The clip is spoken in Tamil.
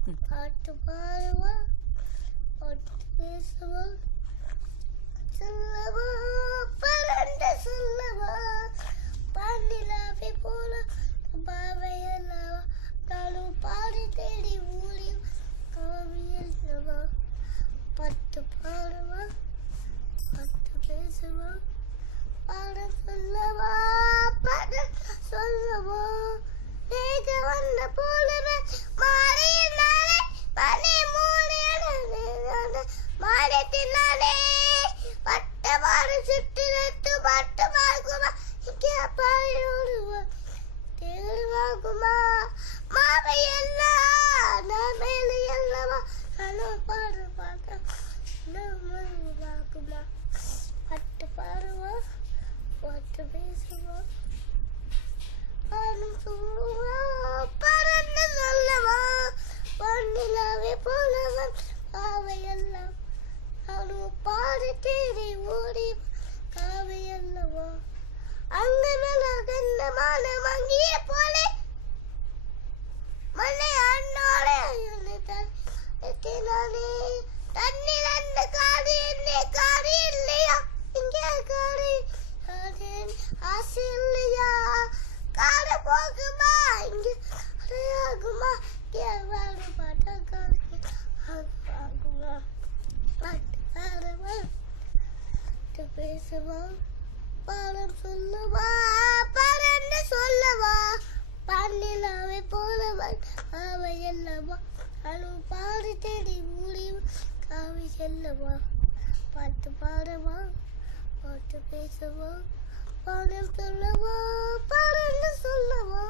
பாட்டு பாடுவா பாட்டு பேசுவா சொல்லவா பரண்டு சொல்லவா பாண்டிலாவை போல பாவையல்லவா நானும் பாடி தேடி ஊழி காவியல்லவா பாட்டு பாடுவா பாட்டு பேசுவா பாடம் சொல்லவா பாடம் சொல்லவா வேக வந்த போலவே மாறினாலே பனி மூடினாலே மாறினாலே பட்டவாறு சுற்றி வைத்து பட்டு பார்க்குமா இங்கே பாயோடுவா தேடுவாகுமா மாவை எல்லாம் நான் மேலே எல்லவா நான் பாடு பார்க்குமா பட்டு பாடுவா பட்டு பேசுவா பாடும் சொல்லுவா பறந்து சொல்லவா பொன்னிலாவே போலவன் காவையெல்லாம் நானும் பாடி தேடி ஓடி காவையல்லவா அங்க மேல கண்ணமான மங்கிய போலே மண்ணை அண்ணோட நானே தண்ணீர் அந்த காடு என்ன காடு இல்லையா இங்கே காடு ஆசை இல்லையா காடு போகுமா இங்கே ஆகுமா கேவாடு பாட்ட காடு ஆகுமா பாட்டு பாடுவா பாட்டு பேசுவா பாடம் சொல்லவா பறந்து சொல்லவா பாண்டிலாவை போலவன் அவை எல்லவா அழும் பாடி தேடி மூடி காவி செல்லவா பாட்டு பாடவா பாட்டு பேசவா பாடம் சொல்லவா பறந்து சொல்லவா